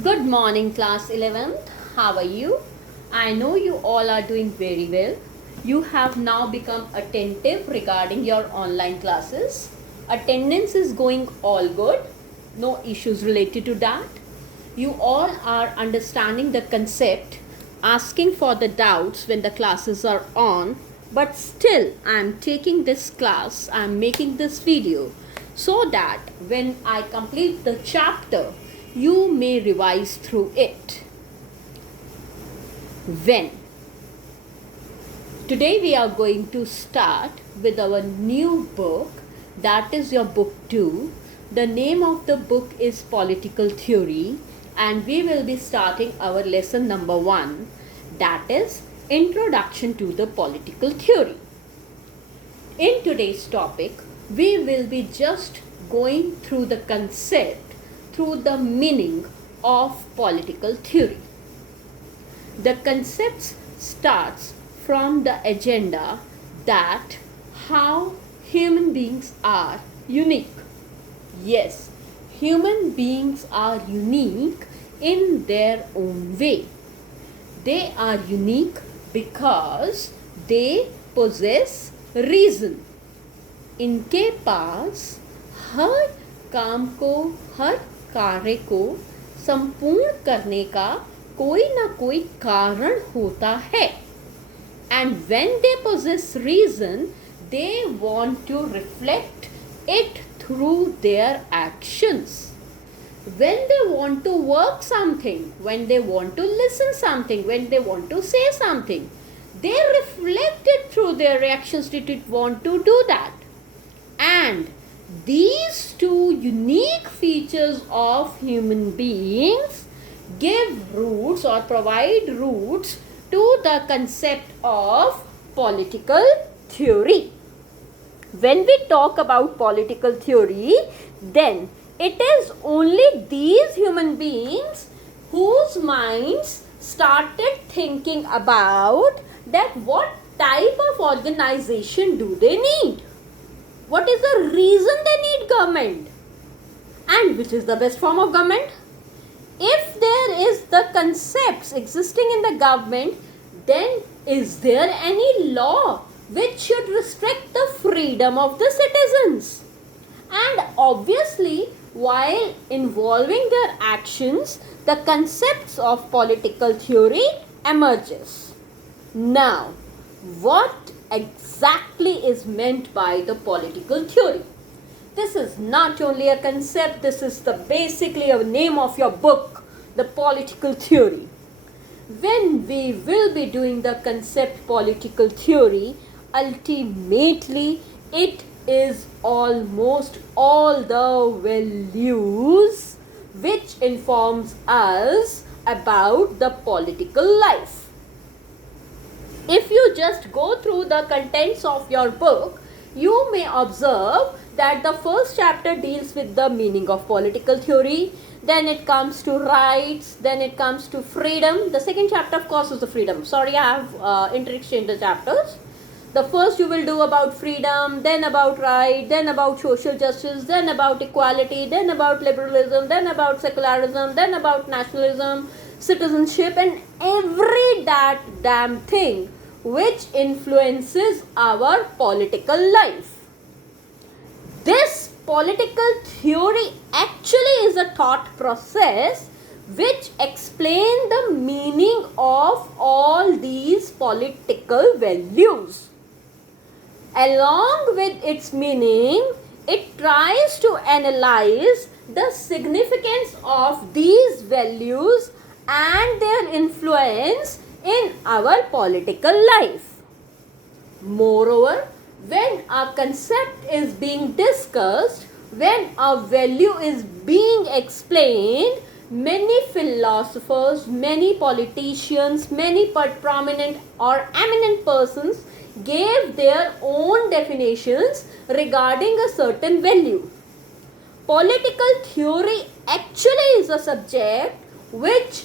Good morning, class 11th. How are you? I know you all are doing very well. You have now become attentive regarding your online classes. Attendance is going all good. No issues related to that. You all are understanding the concept, asking for the doubts when the classes are on. But still, I am taking this class, I am making this video so that when I complete the chapter, you may revise through it. When? Today we are going to start with our new book, that is your book 2. The name of the book is Political Theory, and we will be starting our lesson number 1, that is Introduction to the Political Theory. In today's topic, we will be just going through the concept, through the meaning of political theory. The concepts starts from the agenda that how human beings are unique. Yes, human beings are unique in their own way. They are unique because they possess reason. इनके पास हर काम को, हर कार्य को संपूर्ण करने का कोई ना कोई कारण होता है. And when they possess reason, they want to reflect it through their actions. When they want to work something, when they want to listen something, when they want to say something, they reflect it through their reactions. Did it want to do that? And these two unique features of human beings give roots or provide roots to the concept of political theory. When we talk about political theory, then it is only these human beings whose minds started thinking about that what type of organization do they need? What is the reason they need government? And which is the best form of government? If there is the concepts existing in the government, then is there any law which should restrict the freedom of the citizens? And obviously, while involving their actions, the concepts of political theory emerges. Now, what exactly is meant by the political theory? This is not only a concept, this is basically a name of your book, the political theory. When we will be doing the concept political theory, ultimately it is almost all the values which informs us about the political life. If you just go through the contents of your book, you may observe that the first chapter deals with the meaning of political theory, then it comes to rights, then it comes to freedom. The second chapter, of course, is the freedom. Sorry, I have interchanged the chapters. The first you will do about freedom, then about right, then about social justice, then about equality, then about liberalism, then about secularism, then about nationalism, citizenship, and every that damn thing which influences our political life. This political theory actually is a thought process which explains the meaning of all these political values. Along with its meaning, it tries to analyze the significance of these values and their influence in our political life. Moreover, when a concept is being discussed, when a value is being explained, many philosophers, many politicians, many prominent or eminent persons gave their own definitions regarding a certain value. Political theory actually is a subject which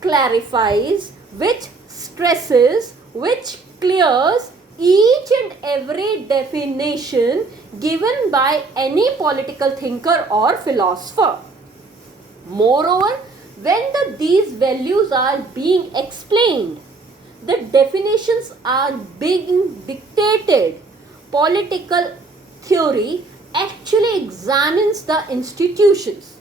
clarifies, which stresses, which clears each and every definition given by any political thinker or philosopher. Moreover, when these values are being explained, the definitions are being dictated, political theory actually examines the institutions.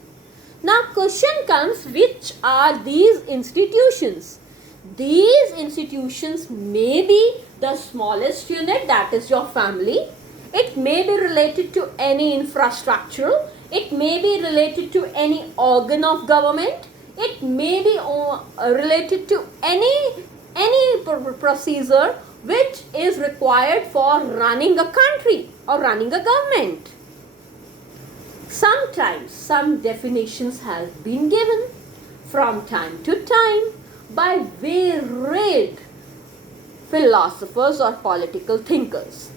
Now question comes, which are these institutions? These institutions may be the smallest unit, that is your family. It may be related to any infrastructure. It may be related to any organ of government. It may be related to any procedure which is required for running a country or running a government. Sometimes some definitions have been given from time to time by varied philosophers or political thinkers.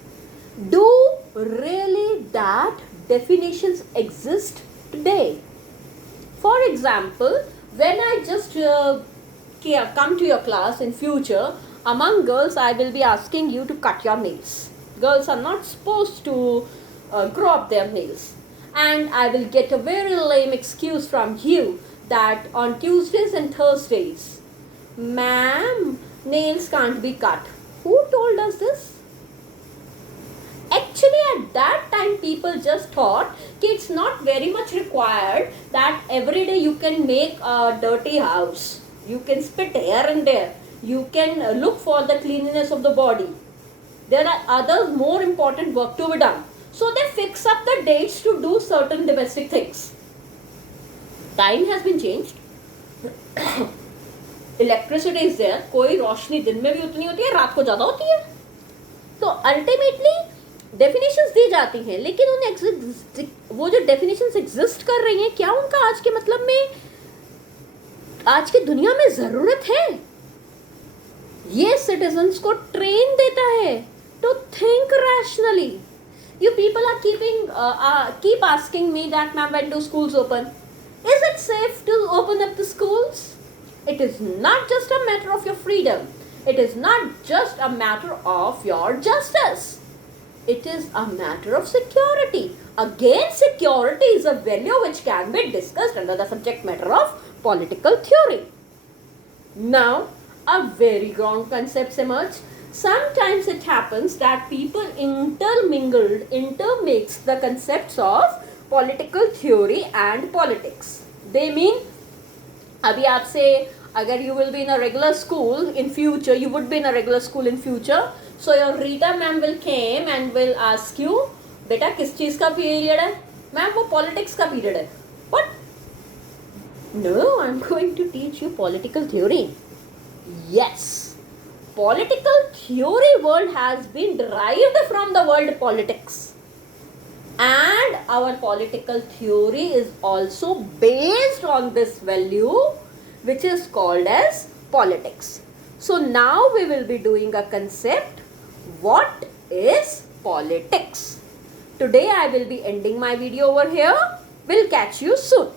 Do really that definitions exist today? For example, when I just come to your class in future, among girls I will be asking you to cut your nails. Girls are not supposed to grow up their nails. And I will get a very lame excuse from you that on Tuesdays and Thursdays, ma'am, nails can't be cut. Who told us this? Actually, at that time, people just thought that it's not very much required that every day you can make a dirty house. You can spit here and there. You can look for the cleanliness of the body. There are other more important work to be done. So they fix up the dates to do certain domestic things. Time has been changed. Electricity is there. कोई रोशनी दिन में भी उतनी होती है, रात को ज़्यादा होती है. तो अल्टीमेटली डेफिनेशंस दी जाती हैं, लेकिन उन वो जो डेफिनेशंस एग्जिस्ट कर रही हैं, क्या उनका आज के मतलब में, आज की दुनिया में ज़रूरत है? ये सिटीजन्स को ट्रेन देता है to think rationally. You people are keep asking me that, ma'am, when do schools open? Is it safe to open up the schools? It is not just a matter of your freedom. It is not just a matter of your justice. It is a matter of security. Again, security is a value which can be discussed under the subject matter of political theory. Now, a very wrong concepts emerge. Sometimes it happens that people intermix the concepts of political theory and politics. They mean, अभी आपसे, अगर you will be in a regular school in future, you would be in a regular school in future, so your Rita ma'am will came and will ask you, बेटा किस चीज़ का period है? Ma'am वो politics का period है. What? No, I'm going to teach you political theory. Yes. Political theory world has been derived from the word politics, and our political theory is also based on this value which is called as politics. So now we will be doing a concept, what is politics. Today I will be ending my video over here. We'll catch you soon.